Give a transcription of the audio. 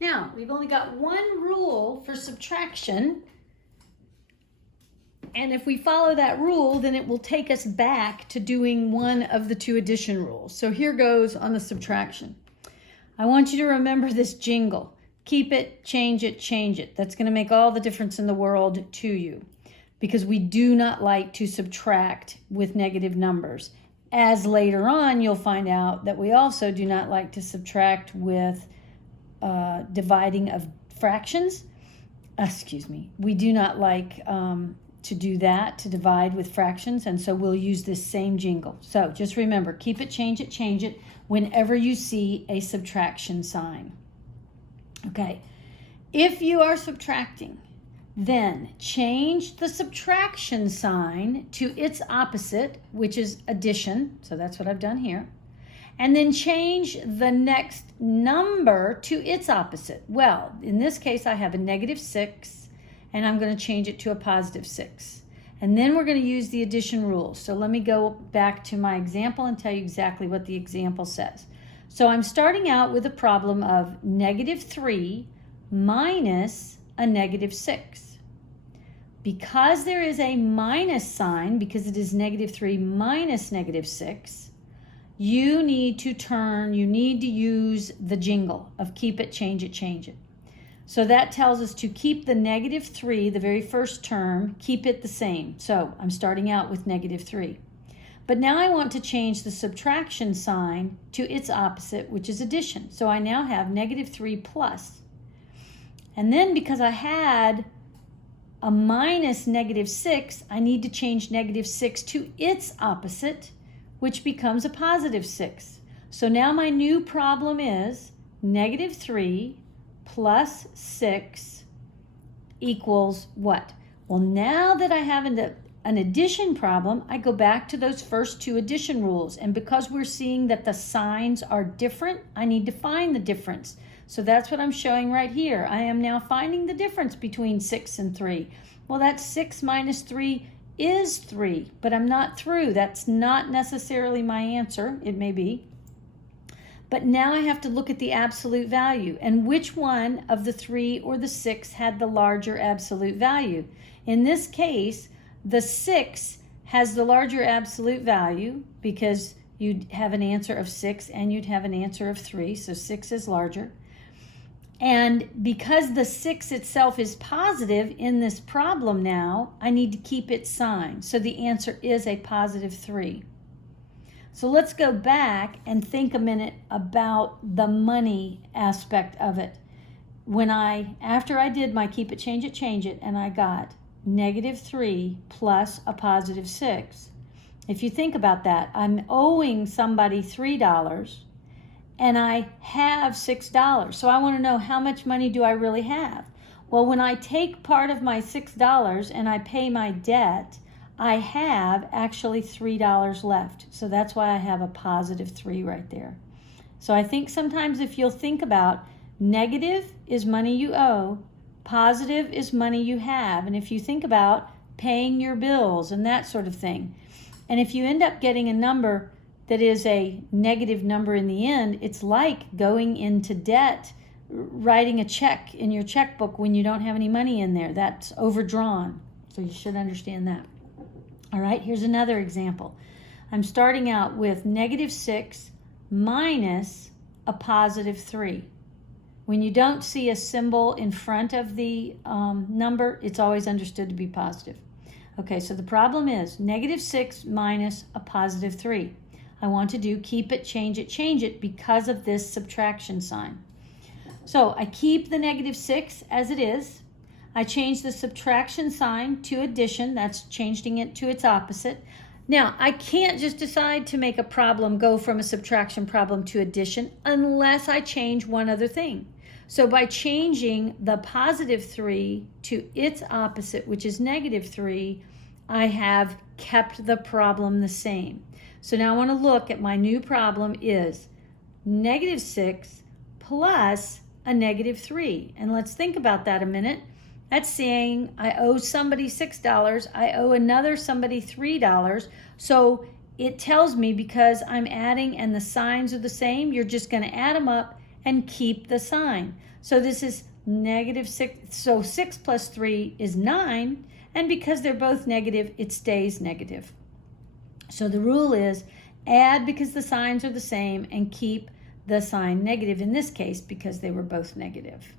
Now, we've only got one rule for subtraction. And if we follow that rule, then it will take us back to doing one of the two addition rules. So here goes on the subtraction. I want you to remember this jingle. Keep it, change it, change it. That's going to make all the difference in the world to you, because we do not like to subtract with negative numbers. As later on, you'll find out that we also do not like to subtract with dividing of fractions. We do not like to do that, to divide with fractions, and so we'll use this same jingle. So just remember, keep it, change it whenever you see a subtraction sign. Okay, if you are subtracting, then change the subtraction sign to its opposite, which is addition. So that's what I've done here. And then change the next number to its opposite. Well, in this case, I have a -6, and I'm going to change it to a +6. And then we're going to use the addition rule. So let me go back to my example and tell you exactly what the example says. So I'm starting out with a problem of -3 minus a -6. Because there is a minus sign, because it is -3 minus -6, you need to use the jingle of keep it, change it, change it. So that tells us to keep the -3, the very first term, keep it the same. So I'm starting out with -3. But now I want to change the subtraction sign to its opposite, which is addition. So I now have -3 plus. And then because I had a minus -6, I need to change -6 to its opposite, which becomes a +6. So now my new problem is -3 plus 6 equals what? Well, now that I have an addition problem, I go back to those first two addition rules. And because we're seeing that the signs are different, I need to find the difference. So that's what I'm showing right here. I am now finding the difference between 6 and 3. Well, that 6 minus 3 is 3, but I'm not through. That's not necessarily my answer. It may be. But now I have to look at the absolute value and which one of the 3 or the 6 had the larger absolute value. In this case, the 6 has the larger absolute value because you'd have an answer of 6 and you'd have an answer of 3, so 6 is larger. And because the 6 itself is positive in this problem now, I need to keep its sign. So the answer is a +3. So let's go back and think a minute about the money aspect of it. After I did my keep it, change it, and I got -3 plus a +6. If you think about that, I'm owing somebody $3 and I have $6. So I want to know, how much money do I really have? Well, when I take part of my $6 and I pay my debt, I have actually $3 left. So that's why I have a +3 right there. So I think sometimes if you'll think about, negative is money you owe, positive is money you have. And if you think about paying your bills and that sort of thing, and if you end up getting a number that is a negative number in the end, it's like going into debt, writing a check in your checkbook when you don't have any money in there. That's overdrawn. So you should understand that. All right, here's another example. I'm starting out with -6 minus a +3. When you don't see a symbol in front of the number, it's always understood to be positive. Okay, so the problem is -6 minus a +3. I want to do keep it, change it because of this subtraction sign. So I keep the -6 as it is. I change the subtraction sign to addition. That's changing it to its opposite. Now, I can't just decide to make a problem go from a subtraction problem to addition unless I change one other thing. So by changing the +3 to its opposite, which is -3, I have kept the problem the same. So now I want to look at my new problem is -6 plus a -3. And let's think about that a minute. That's saying I owe somebody $6, I owe another somebody $3. So it tells me, because I'm adding and the signs are the same, you're just going to add them up and keep the sign. So this is negative 6. So 6 plus 3 is 9. And because they're both negative, it stays negative. So the rule is add because the signs are the same and keep the sign negative in this case because they were both negative.